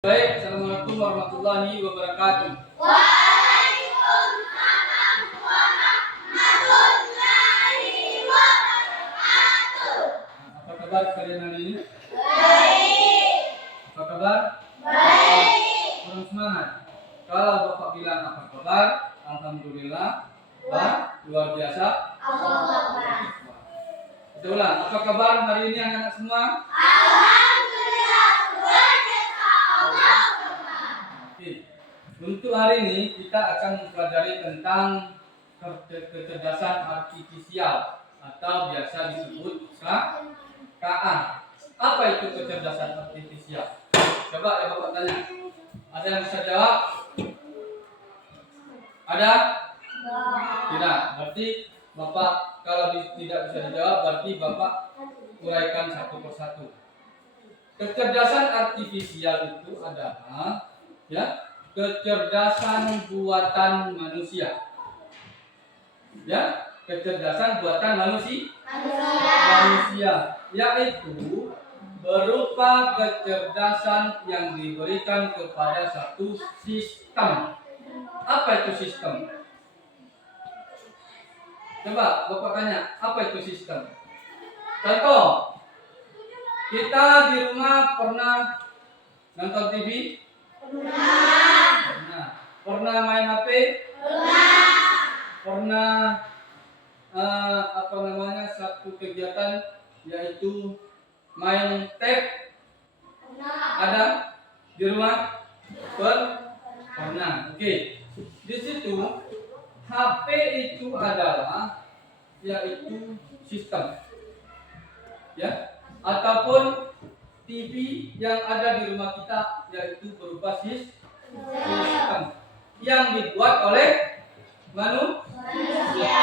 Baik, Assalamualaikum warahmatullahi wabarakatuh. Waalaikumsalam warahmatullahi wabarakatuh. Apa kabar kalian hari ini? Baik. Apa kabar? Baik. Kurang semangat. Kalau Bapak bilang apa kabar, alhamdulillah, luar biasa. Allahu Akbar. Kita ulang. Apa kabar hari ini anak-anak semua? Alhamdulillah luar biasa. Allahu Akbar. Oke. Untuk hari ini kita akan mempelajari tentang kecerdasan artifisial atau biasa disebut KA. Apa itu kecerdasan artifisial? Coba ya Bapak tanya. Ada yang bisa jawab? Ada? Tidak. Berarti Bapak kalau tidak bisa dijawab berarti Bapak uraikan satu persatu. Kecerdasan artifisial itu adalah kecerdasan buatan manusia. Kecerdasan buatan manusia yaitu berupa kecerdasan yang diberikan kepada satu sistem. Apa itu sistem? Coba Bapak tanya, apa itu sistem? Contoh, kita di rumah pernah nonton TV? Pernah. Pernah main HP? Pernah satu kegiatan yaitu main tab? Ada di rumah? Pernah. Oke. Di situ HP itu adalah yaitu sistem. Ataupun TV yang ada di rumah kita yaitu berupa sistem yang dibuat oleh manusia.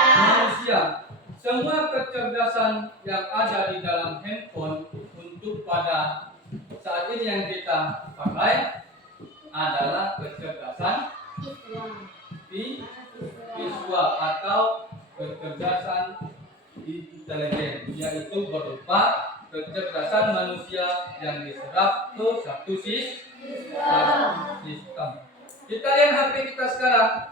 Semua kecerdasan yang ada di dalam handphone untuk pada saat ini yang kita pakai adalah kecerdasan visual atau kecerdasan intelijen, yaitu berupa kecerdasan manusia yang diserap ke satu sistem. Kita lihat HP kita sekarang.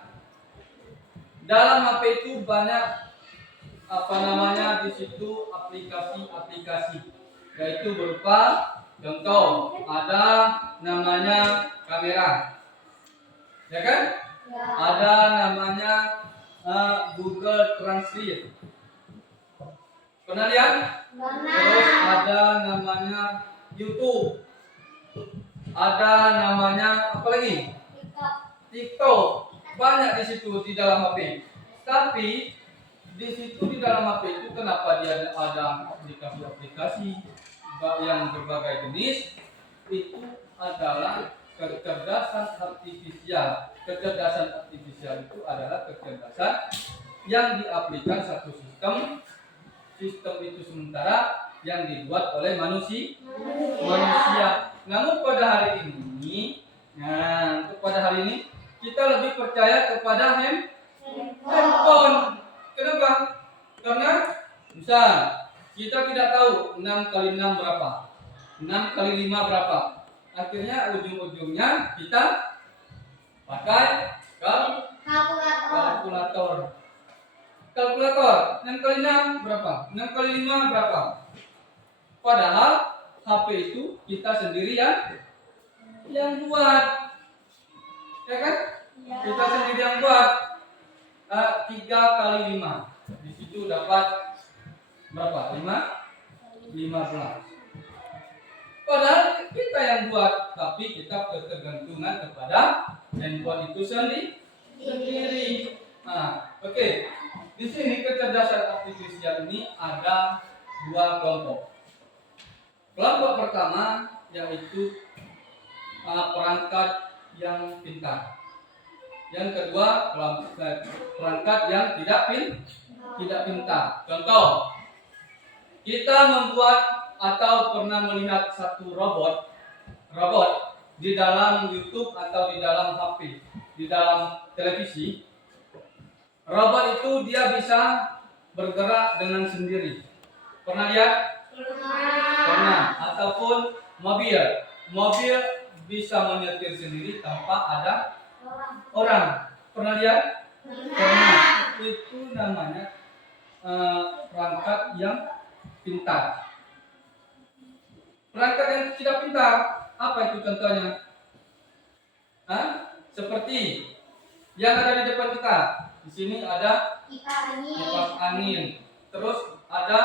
Dalam HP itu banyak di situ aplikasi-aplikasi, yaitu berupa contoh ada namanya kamera, ya kan? Ada namanya Google Translate. Pernah lihat? Terus ada namanya YouTube. Ada namanya apa lagi? TikTok. Banyak di situ di dalam HP. Tapi di situ di dalam HP itu kenapa dia ada aplikasi-aplikasi yang berbagai jenis? Itu adalah kecerdasan artifisial. Kecerdasan artifisial itu adalah kecerdasan yang diaplikasikan satu sistem. Sistem itu sementara yang dibuat oleh manusia. Namun pada hari ini, kita lebih percaya kepada handphone. Kenapa? Karena misal kita tidak tahu 6 kali 6 berapa, 6 kali 5 berapa. Akhirnya ujung-ujungnya kita pakai kalkulator. 6 kali 6 berapa? 6 kali 5 berapa? Padahal HP itu kita sendiri yang buat. Ya kan? Kita sendiri yang buat. 3 kali 5. Di situ dapat berapa? 15. Padahal kita yang buat, tapi kita ketergantungan kepada handphone itu sendiri. Oke. Di sini kecerdasan artifisial ini ada 2 kelompok. Kelompok pertama yaitu perangkat yang pintar. Yang kedua perangkat yang tidak pintar. Contoh, kita membuat atau pernah melihat satu robot di dalam YouTube atau di dalam HP, di dalam televisi. Robot itu dia bisa bergerak dengan sendiri. Pernah lihat? Pernah. Ataupun mobil bisa menyetir sendiri tanpa ada orang. Pernah lihat? Pernah. Itu namanya perangkat yang pintar. Perangkat yang tidak pintar, apa itu contohnya? Seperti yang ada di depan kita. Di sini ada kipas angin. Terus ada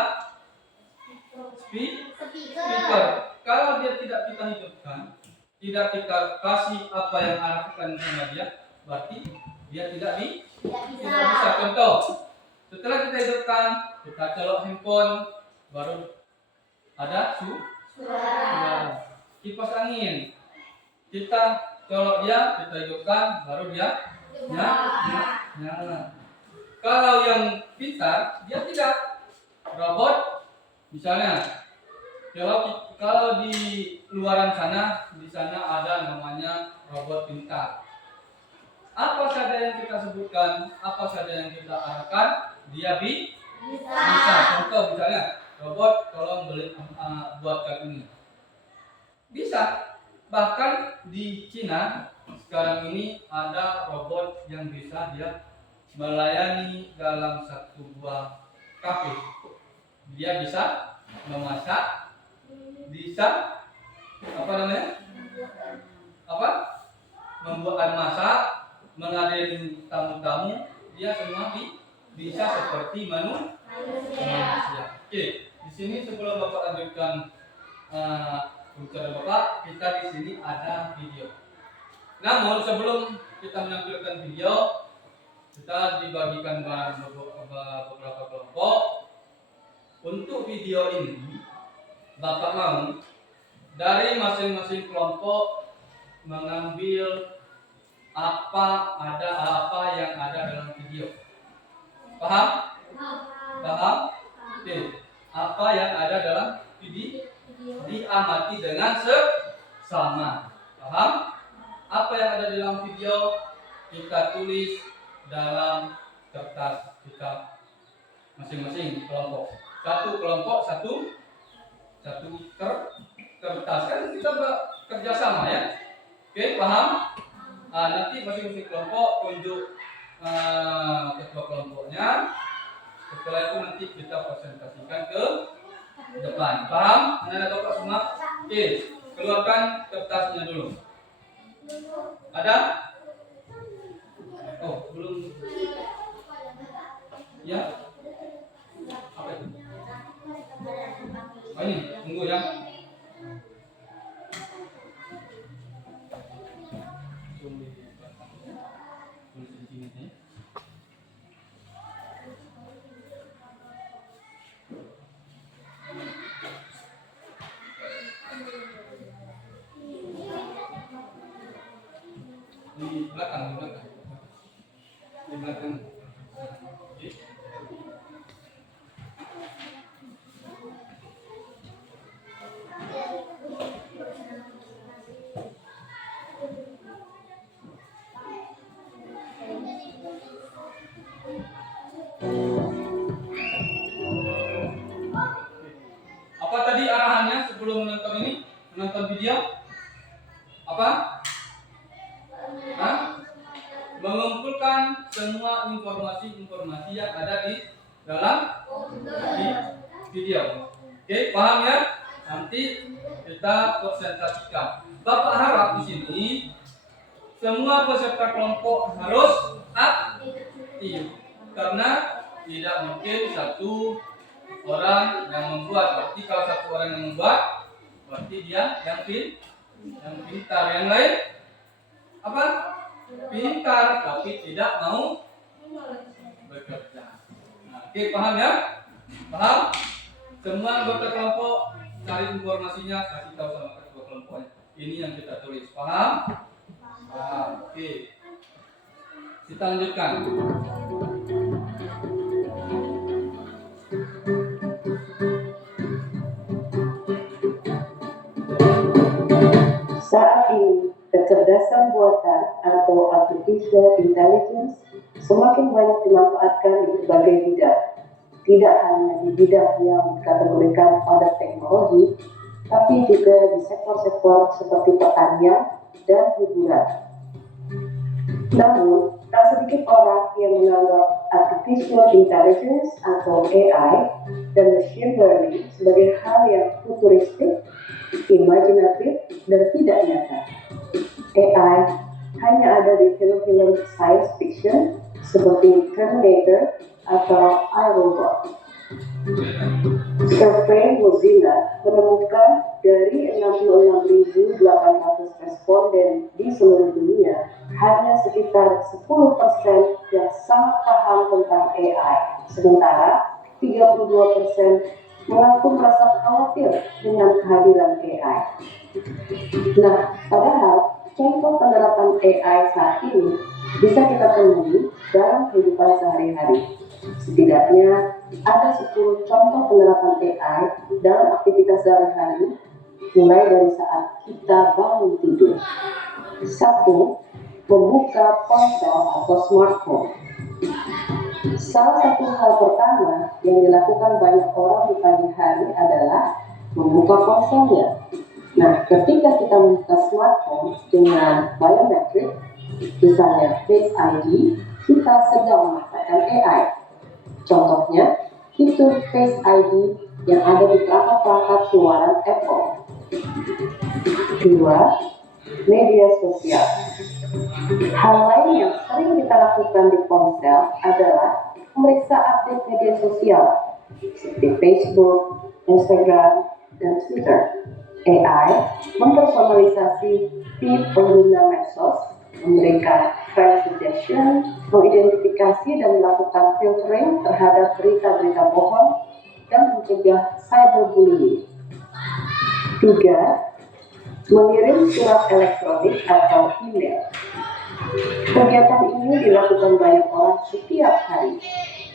speaker. Kalau dia tidak kita hidupkan, tidak kita kasih apa yang arahkan sama dia, berarti dia tidak bisa. Contoh, setelah kita hidupkan, kita colok handphone, baru ada suara. Kipas angin, kita colok dia, kita hidupkan, baru dia nyala. Kalau yang pintar, dia tidak. Robot, misalnya, kalau di luaran sana, di sana ada namanya robot pintar. Apa saja yang kita sebutkan, apa saja yang kita arahkan, dia bisa. Contoh misalnya, robot tolong buatkan ini. Bisa. Bahkan di Cina sekarang ini ada robot yang bisa dia melayani dalam satu buah kafe. Dia bisa memasak, bisa membuat masak, meladeni tamu-tamu, dia semua bisa seperti manusia. Oke, di sini sebelum Bapak lanjutkan bicara Bapak, kita di sini ada video. Namun sebelum kita menampilkan video, kita dibagikan beberapa kelompok. Untuk video ini, Bapak mau dari masing-masing kelompok mengambil apa yang ada dalam video. Paham? Oke. Apa yang ada dalam video diamati dengan seksama. Paham? Apa yang ada dalam video kita tulis dalam kertas kita masing-masing kelompok. Satu kelompok satu kertas, kan kita bekerja sama ya. Oke, paham? Nanti masing-masing kelompok tunjuk ketua kelompoknya. Setelah itu nanti kita presentasikan ke depan. Paham? Anak-anak Bapak semua? Oke, keluarkan kertasnya dulu. Ada? Oh, belum. Ya. Apa itu? Oh, ini, tunggu ya. Di belakang. Apa tadi arahannya sebelum menonton video? Apa? Mengumpulkan semua informasi yang ada di dalam video. Oke, paham ya? Nanti kita presentasikan. Bapak harap di sini semua peserta kelompok harus aktif, karena tidak mungkin satu orang yang membuat. Berarti kalau satu orang yang membuat, berarti dia yang pintar. Yang lain apa? Pintar tapi tidak mau bekerja. Oke, paham ya? Paham? Semua anggota kelompok cari informasinya, kasih tahu sama ketua kelompoknya. Ini yang kita tulis. Paham? Paham. Oke. Kita lanjutkan. Saat ini, kecerdasan buatan atau artificial intelligence semakin banyak dimanfaatkan di berbagai bidang. Tidak hanya di bidang yang dikategorikan pada teknologi, tapi juga di sektor-sektor seperti pertanian dan hiburan. Namun, tak sedikit orang yang menganggap artificial intelligence atau AI dan machine learning sebagai hal yang futuristik, imajinatif, dan tidak nyata. AI hanya ada di film-film science fiction seperti Terminator atau iRobot. Survei Mozilla menemukan dari 66.800 responden di seluruh dunia, hanya sekitar 10% yang sangat paham tentang AI, sementara 32% mengaku merasa khawatir dengan kehadiran AI. Nah, padahal contoh penerapan AI saat ini bisa kita temui dalam kehidupan sehari-hari. Setidaknya ada 10 contoh penerapan AI dalam aktivitas sehari-hari, mulai dari saat kita bangun tidur. 1. Membuka ponsel atau smartphone. Salah satu hal pertama yang dilakukan banyak orang di pagi hari adalah membuka ponselnya. Nah, ketika kita membuka smartphone dengan biometrik, misalnya Face ID, kita sedang memaksakan AI. Contohnya, fitur Face ID yang ada di perangkat-perangkat keluaran Apple. 2. Media sosial. Hal lain yang sering kita lakukan di ponsel adalah memeriksa update media sosial seperti Facebook, Instagram, dan Twitter. AI mempersonalisasi feed pengguna medsos, memberikan friend suggestion, mengidentifikasi dan melakukan filtering terhadap berita-berita bohong, dan mencegah cyberbullying. 3. Mengirim surat elektronik atau email. Kegiatan ini dilakukan banyak orang setiap hari.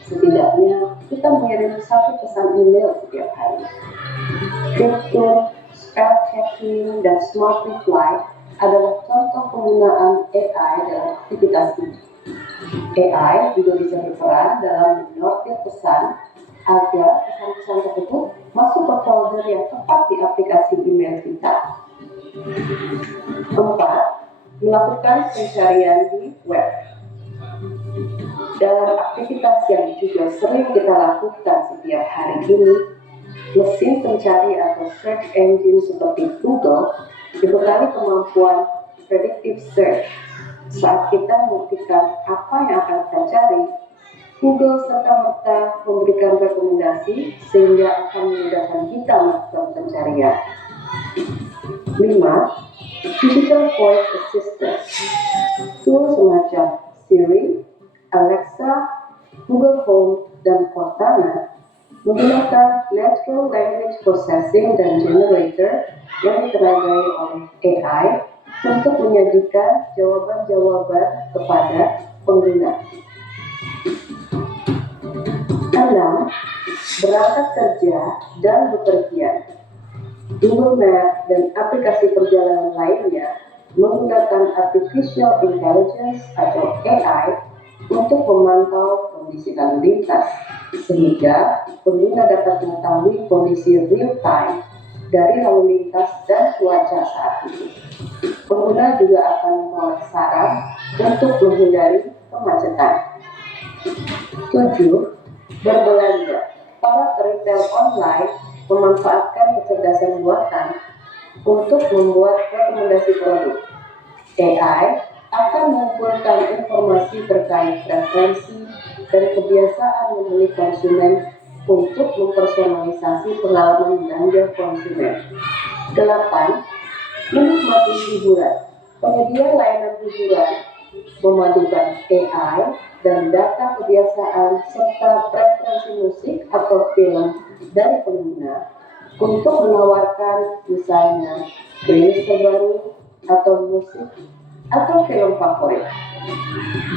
Setidaknya kita mengirim 1 pesan email setiap hari. Fitur spell checking dan smart reply adalah contoh penggunaan AI dalam aktivitas ini. AI juga bisa berperan dalam menyortir pesan agar pesan-pesan tersebut masuk ke folder yang tepat di aplikasi email kita. 4. Melakukan pencarian di web. Dalam aktivitas yang juga sering kita lakukan setiap hari ini, mesin pencari atau search engine seperti Google dibekali kemampuan predictive search. Saat kita mengetikkan apa yang akan kita cari, Google serta-merta memberikan rekomendasi sehingga akan memudahkan kita melakukan pencarian. 5. Digital Voice Assistant. Tool semacam Siri, Alexa, Google Home, dan Cortana menggunakan Natural Language Processing dan Generator yang ditenagai oleh AI untuk menyajikan jawaban-jawaban kepada pengguna. 6. Berangkat kerja dan bepergian. Google Maps dan aplikasi perjalanan lainnya menggunakan Artificial Intelligence atau AI untuk memantau kondisi lalu lintas, sehingga pengguna dapat mengetahui kondisi real time dari lalu lintas dan cuaca saat itu. Pengguna juga akan memperoleh saran untuk menghindari kemacetan. 7. Berbelanja. Para retail online memanfaatkan kecerdasan buatan untuk membuat rekomendasi produk. AI akan mengumpulkan informasi terkait preferensi dan kebiasaan membeli konsumen untuk mempersonalisasi pengalaman belanja konsumen. 8. Menikmati hiburan. Penyedia layanan hiburan memadukan AI dan data kebiasaan serta preferensi musik atau film dari pengguna untuk menawarkan misalnya playlist terbaru atau musik atau film favorit.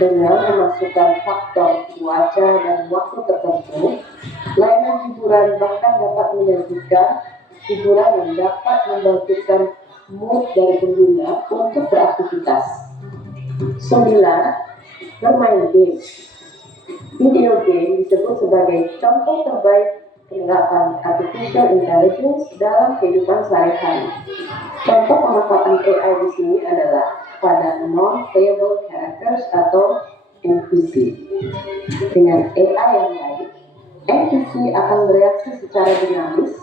Dengan memasukkan faktor cuaca dan waktu tertentu, layanan hiburan bahkan dapat menyajikan hiburan yang dapat membangkitkan mood dari pengguna untuk beraktivitas. 9. Bermain game. Video game disebut sebagai contoh terbaik penerapan artificial intelligence dalam kehidupan sehari-hari. Contoh pemanfaatan AI di sini adalah pada non-playable characters atau NPC. Dengan AI yang baik, NPC akan bereaksi secara dinamis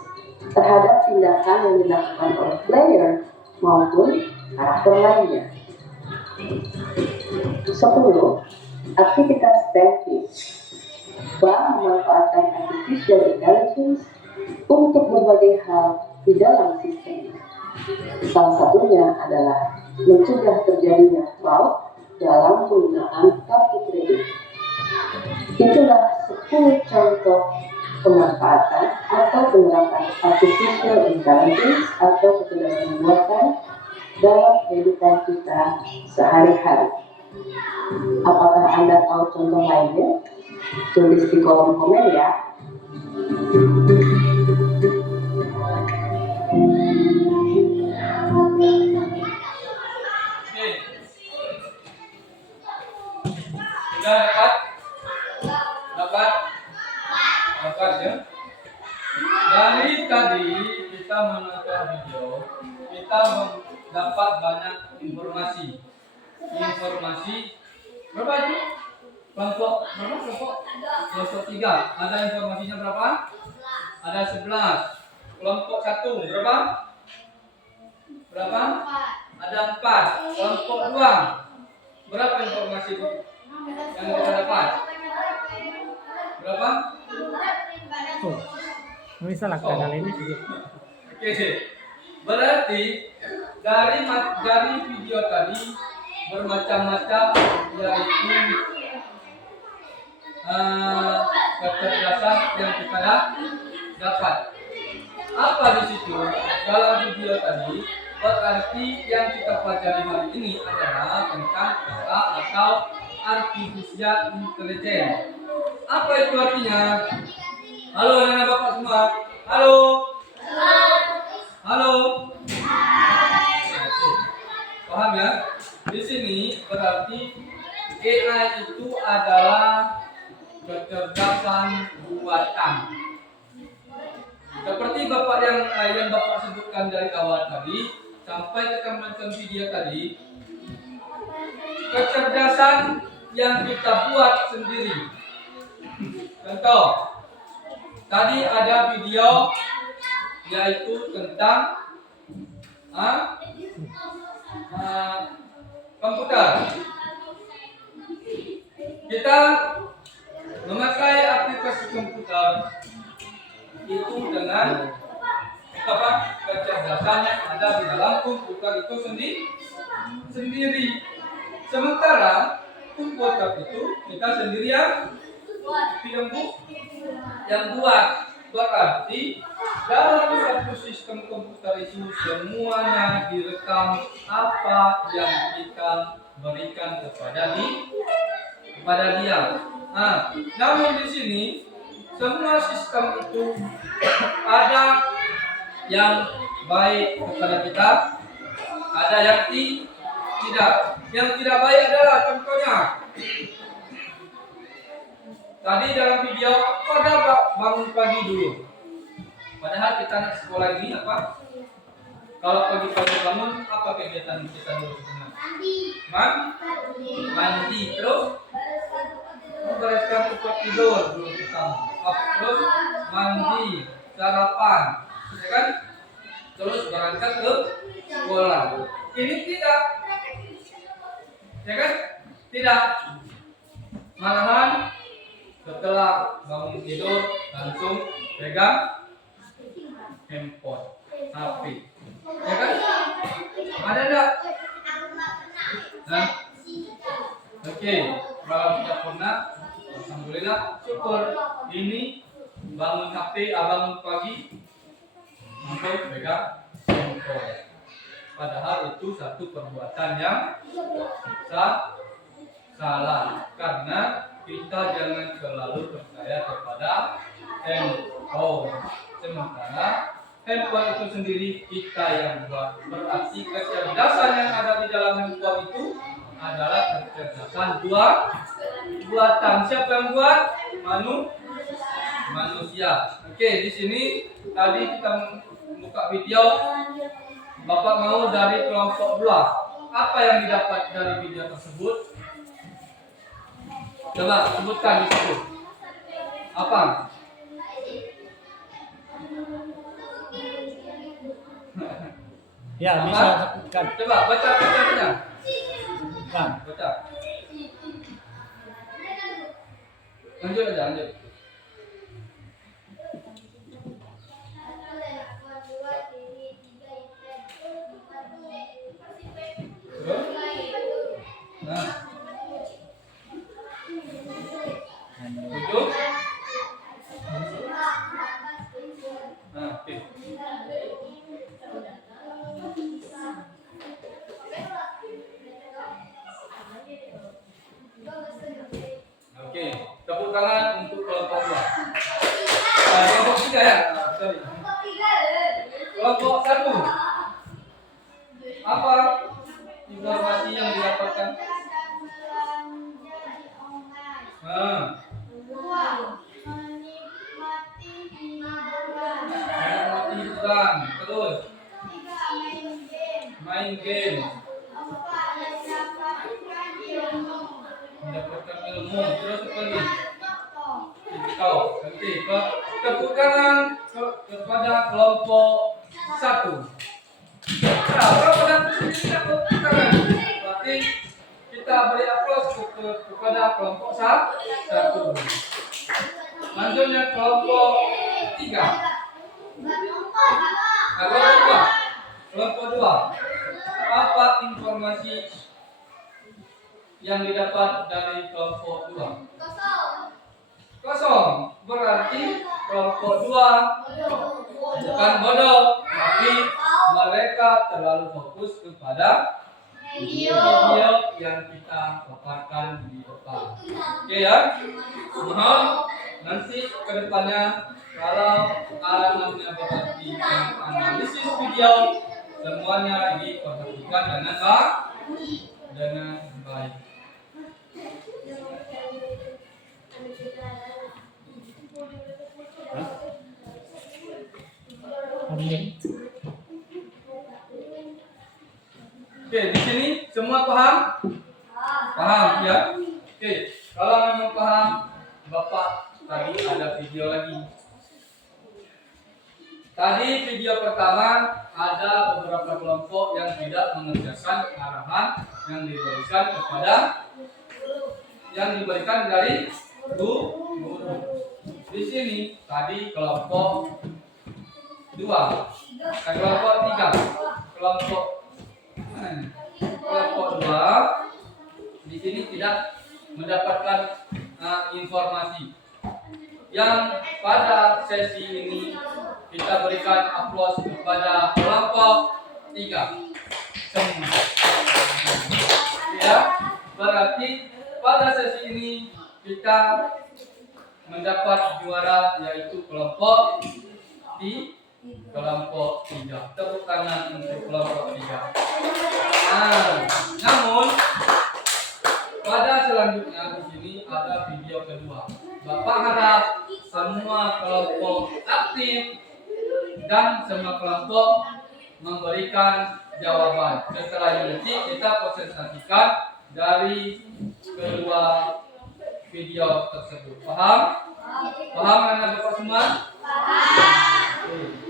terhadap tindakan yang dilakukan oleh player maupun karakter lainnya. 10. Aktivitas banking. Bank memanfaatkan artificial intelligence untuk berbagai hal di dalam sistem. Salah satunya adalah mencegah terjadinya fraud dalam penggunaan kartu kredit. Itulah 10 contoh pemanfaatan atau penerapan artificial intelligence atau kecerdasan buatan dalam kehidupan kita sehari-hari. Apakah Anda tahu contoh lainnya? Tulis di kolom komen ya. Oke. Sudah dapat ya. Dari tadi kita menonton video, kita mendapat banyak informasi. Berapa itu? Kelompok 3. Ada informasinya berapa? Ada 11. Kelompok 1 berapa? Ada 4. Kelompok 2 berapa informasi yang kita dapat? Berapa? Misalnya kanal ini juga. Oke. Berarti dari video tadi bermacam-macam, yaitu kecerdasan yang kita dapat. Apa di situ? Dalam video tadi berarti yang kita pelajari hari ini adalah tentang AI atau artificial intelligence. Apa itu artinya? Halo anak bapak semua. Halo. Oke. Paham ya? Di sini berarti AI itu adalah kecerdasan buatan. Seperti bapak yang bapak sebutkan dari awal tadi sampai kita menonton video tadi, kecerdasan yang kita buat sendiri. Contoh, tadi ada video yaitu tentang komputer. Kita memakai aplikasi komputer itu dengan kecerdasan yang ada di dalam komputer itu sendiri. Sementara komputer itu kita sendiri yang buat. Berarti dalam satu sistem komputer itu semuanya direkam apa yang kita berikan kepada dia. Namun di sini semua sistem itu ada yang baik kepada kita, ada yang tidak. Yang tidak baik adalah contohnya tadi dalam video pada bangun pagi dulu. Padahal kita anak sekolah ini apa? Kalau pagi-pagi bangun, apa kegiatan kita dulu? Mandi, terus membereskan tempat tidur dulu kita. Terus mandi, sarapan, ya kan? Terus berangkat ke sekolah. Ini tidak, ya kan? Tidak. Malahan setelah bangun tidur langsung pegang handphone, HP, ya kan? Ada enggak? Oke. Kalau tidak pernah, alhamdulillah, syukur. Ini bangun pagi untuk pegang handphone. Padahal itu satu perbuatan yang salah, karena kita jangan selalu percaya kepada handphone. Sementara handphone itu sendiri kita yang buat. Berarti kecerdasan yang ada di dalam handphone itu adalah kecerdasan buatan. Siapa yang buat? manusia. Oke, di sini tadi kita buka video. Bapak mau dari kelompok 2. Apa yang didapat dari video tersebut? Coba sebutkan di situ. Apa? Ya, Apa? bisa sebutkan. Coba baca. Sebutkan. Baca. Lanjut aja, lanjut. Nah, 7. Nah, oke. Oke, tepuk tangan untuk kelompok 2. Kelompok 3 ya? Sorry. Kelompok 1. Apa informasi yang didapatkan? Menikmati hiburan. Terus main game, mendapatkan ilmu. Terus apa lagi? Kau. Oke, tepuk tangan kepada kelompok 1. Nah, kalau pada sini tepuk tangan. Berarti kita beri aplaus kepada kelompok 1. Lanjutnya kelompok 3. Kelompok 2. Apa informasi yang didapat dari kelompok 2? Kosong. Berarti kelompok 2 bukan bodoh, tapi mereka terlalu fokus kepada video yang kita paparkan di depan. Oke ya? Mohon nanti ke depannya kalau anak-anaknya berarti analisis video, semuanya diperhatikan dengan baik. Oke, di sini semua paham? Paham ya? Oke, kalau memang paham, Bapak tadi ada video lagi. Tadi video pertama ada beberapa kelompok yang tidak mengerjakan arahan yang diberikan dari guru. Di sini tadi kelompok 2, kelompok 3, kelompok 2 di sini tidak mendapatkan informasi. Yang pada sesi ini kita berikan aplaus kepada kelompok 3. Ya, berarti pada sesi ini kita mendapat juara yaitu kelompok 3. Tepuk tangan untuk kelompok 3. Namun pada selanjutnya di sini ada video kedua. Bapak harap semua kelompok aktif dan semua kelompok memberikan jawaban. Setelah ini kita presentasikan dari kedua video tersebut. Paham? Paham anak-anak semua? Oke.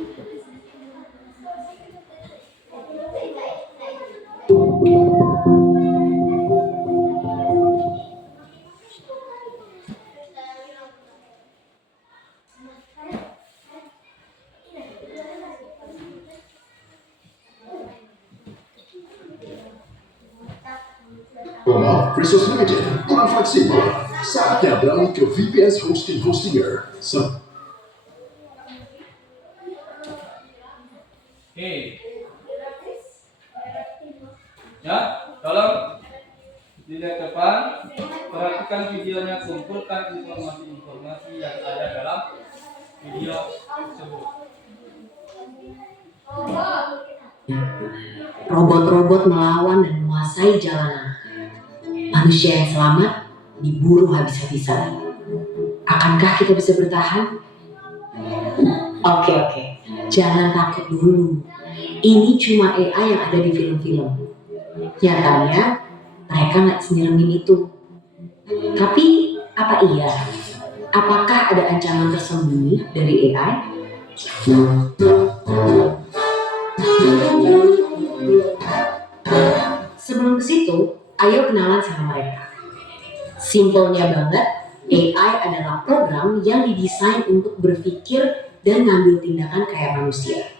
Olá, Resource Manager, kurang fleksibel. Saatnya beralih ke VPS Hostinger. Oke. Ya, tolong dilihat depan, perhatikan videonya, kumpulkan informasi-informasi yang ada dalam video tersebut. Robot-robot melawan dan menguasai jalanan. Manusia yang selamat diburu habis-habisan. Akankah kita bisa bertahan? Oke, jangan takut dulu. Ini cuma AI yang ada di film-film. Nyatanya, mereka nggak senyelemin itu. Tapi, apa iya? Apakah ada ancaman tersembunyi dari AI? Sebelum ke situ, ayo kenalan sama mereka. Simpelnya banget, AI adalah program yang didesain untuk berpikir dan ngambil tindakan kayak manusia.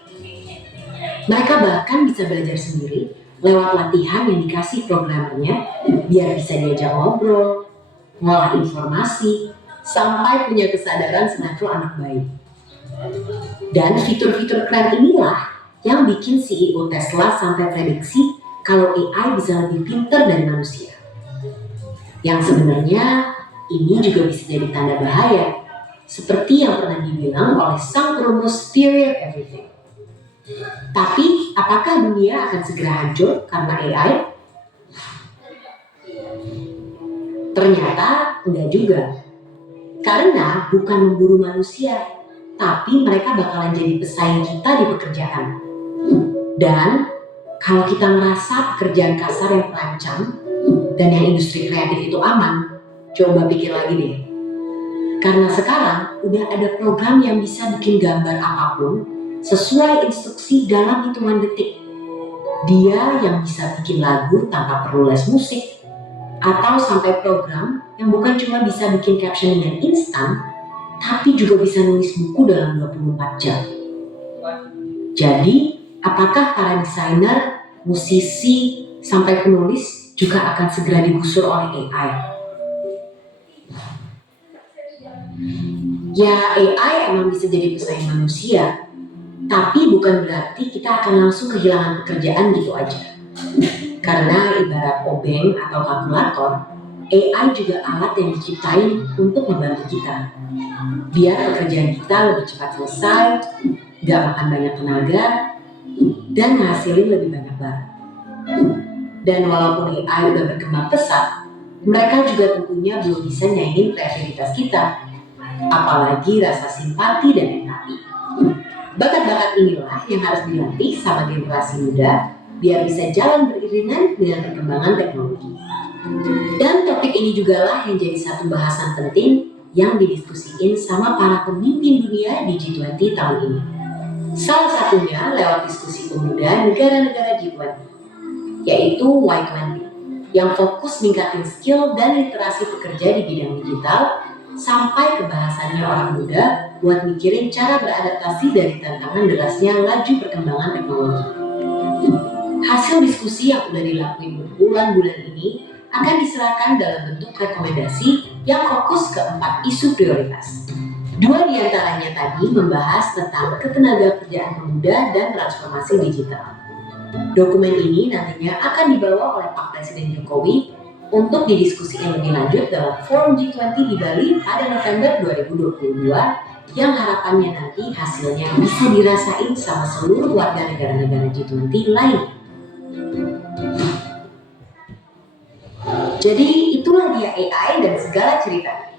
Mereka bahkan bisa belajar sendiri lewat latihan yang dikasih programmernya biar bisa diajak ngobrol, ngolah informasi, sampai punya kesadaran selevel anak bayi. Dan fitur-fitur keren inilah yang bikin CEO Tesla sampai prediksi kalau AI bisa lebih pintar dari manusia. Yang sebenarnya ini juga bisa jadi tanda bahaya, seperti yang pernah dibilang oleh sang perumus Theory of Everything. Tapi, apakah dunia akan segera hancur karena AI? Ternyata enggak juga. Karena bukan memburu manusia, tapi mereka bakalan jadi pesaing kita di pekerjaan. Dan kalau kita merasa pekerjaan kasar yang terancam dan yang industri kreatif itu aman, coba pikir lagi deh. Karena sekarang udah ada program yang bisa bikin gambar apapun sesuai instruksi dalam hitungan detik. Dia yang bisa bikin lagu tanpa perlu les musik, atau sampai program yang bukan cuma bisa bikin caption dengan instan, tapi juga bisa nulis buku dalam 24 jam. Jadi, apakah para desainer, musisi, sampai penulis juga akan segera digusur oleh AI? Ya, AI emang bisa jadi pesaing manusia, tapi bukan berarti kita akan langsung kehilangan pekerjaan gitu aja. Karena ibarat obeng atau kalkulator, AI juga alat yang diciptain untuk membantu kita. Biar pekerjaan kita lebih cepat selesai, gak makan banyak tenaga, dan menghasilin lebih banyak barang. Dan walaupun AI udah berkembang pesat, mereka juga tentunya belum bisa nyaingin kreativitas kita, apalagi rasa simpati dan empati. Bakat-bakat inilah yang harus dilatih sama generasi muda biar bisa jalan beriringan dengan perkembangan teknologi. Dan topik ini juga lah yang jadi satu bahasan penting yang didiskusiin sama para pemimpin dunia di G20 tahun ini. Salah satunya lewat diskusi pemuda negara-negara G20, yaitu Y20, yang fokus ningkatin skill dan literasi pekerja di bidang digital sampai ke bahasannya orang muda buat mikirin cara beradaptasi dari tantangan derasnya laju perkembangan teknologi. Hasil diskusi yang udah dilakuin berbulan-bulan ini akan diserahkan dalam bentuk rekomendasi yang fokus ke 4 isu prioritas. 2 diantaranya tadi membahas tentang ketenagakerjaan pemuda dan transformasi digital. Dokumen ini nantinya akan dibawa oleh Pak Presiden Jokowi untuk didiskusikan lebih lanjut dalam Forum G20 di Bali pada November 2022 yang harapannya nanti hasilnya bisa dirasain sama seluruh warga negara-negara G20 lain. Jadi itulah dia AI dan segala cerita,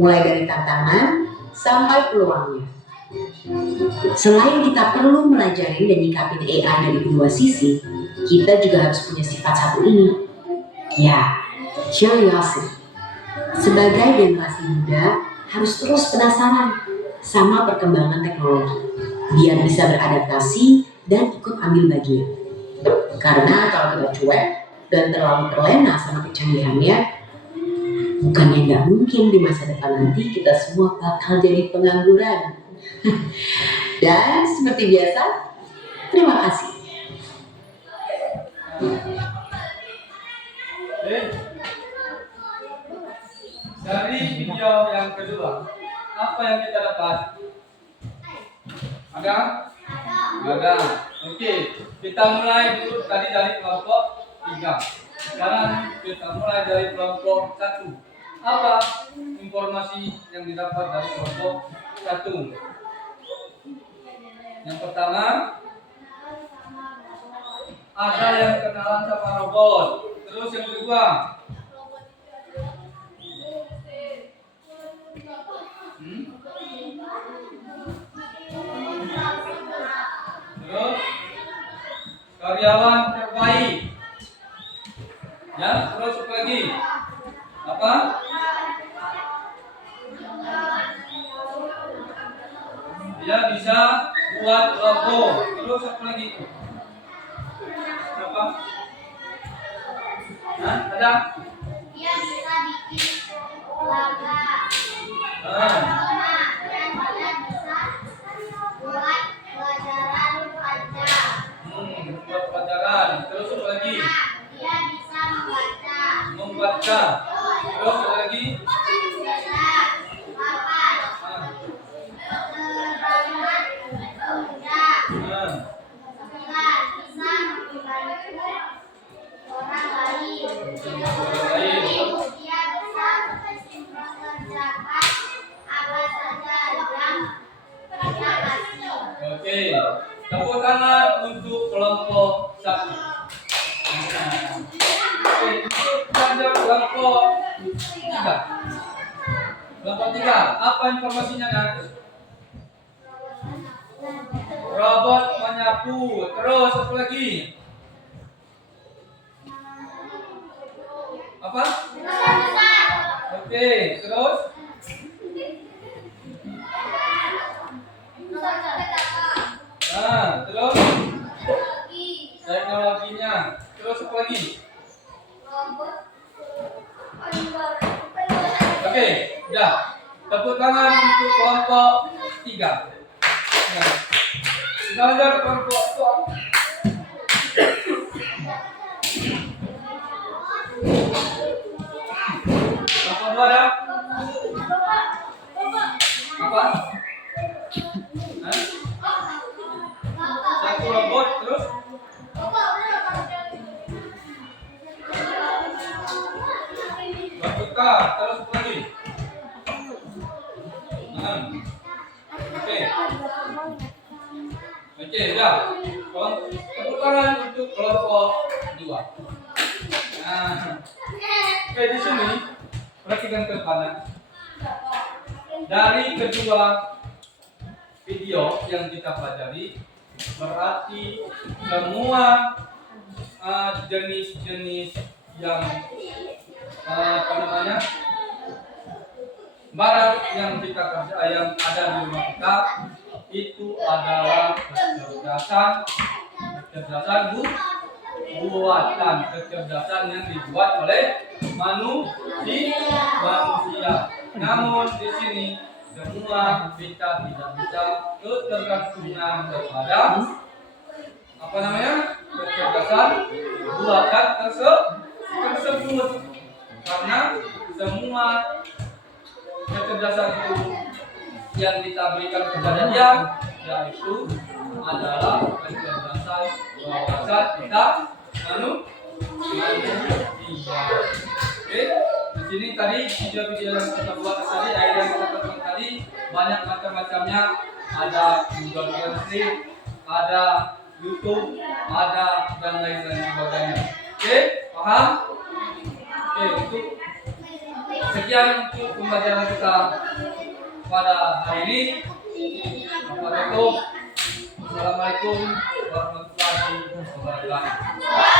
mulai dari tantangan sampai peluangnya. Selain kita perlu mempelajari dan nyikapin AI dari dua sisi, kita juga harus punya sifat satu ini. Ya, curiosity. Sebagai generasi muda, harus terus penasaran sama perkembangan teknologi, biar bisa beradaptasi dan ikut ambil bagian. Karena kalau kita cuek dan terlalu terlena sama kecanggihannya, bukannya nggak mungkin di masa depan nanti kita semua bakal jadi pengangguran. Dan seperti biasa, terima kasih. Dari video yang kedua, apa yang kita dapat? Ada? Ada. Oke, kita mulai dulu tadi dari kelompok 3. Sekarang kita mulai dari kelompok 1. Apa informasi yang didapat dari kelompok 1? Yang pertama, ada yang kenalan sama robot. Terus yang kedua, karyawan terbaik. Ya, terus apa lagi? Apa? Dia bisa buat logo. Terus apa lagi? Apa? Hah? Ada? Dia bisa bikin laga. Ah, Dan dia bisa buat pelajaran aja. buat pelajaran. Terus apa lagi? Dia bisa membaca. Membaca. Terus apa lagi? Bisa makan. Ah, Terangan kerja. ah. Bisa membantu orang lain. Orang lain. Dia bisa mengerjakan apa saja yang dia kasih. Oke. Tepuk tangan untuk kelompok 1. Oke, untuk pelajar kelompok 3. Kelompok 3, apa informasinya, Nak? Robot menyapu. Terus apa lagi? Apa? Oke, terus? Nah, terus teknologinya. Terus apa lagi? Oke, ya. Tepuk tangan untuk kelompok 3. Nah, belajar kelompok 4. Kelompok 2 ada? Apa? Hah? Satu robot, terus? Komputer, terus apa lagi? Oke. Oke, ya. Tepuk tangan untuk kelompok 2. Nah, oke, di sini perhatikan ke kanan. Dari kedua video yang kita pelajari, berarti semua jenis-jenis yang apa namanya, barang yang kita kerja yang ada di rumah kita itu adalah kecerdasan buatan, kecerdasan yang dibuat oleh manusia. Namun di sini semua kita tidak bisa ketergantungan kepada apa namanya, kecerdasan buatan tersebut, karena semua kecerdasan itu yang kita berikan kepada dia yaitu adalah kecerdasan wawasan kita manusia. Oke, di sini tadi video-video yang kita buat tadi, yang kita tonton tadi banyak macam-macamnya. Ada Google Translate, ada YouTube, ada dan lain-lain sebagainya. Oke, paham? Oke, untuk sekian untuk pembelajaran kita pada hari ini. Assalamualaikum warahmatullahi wabarakatuh.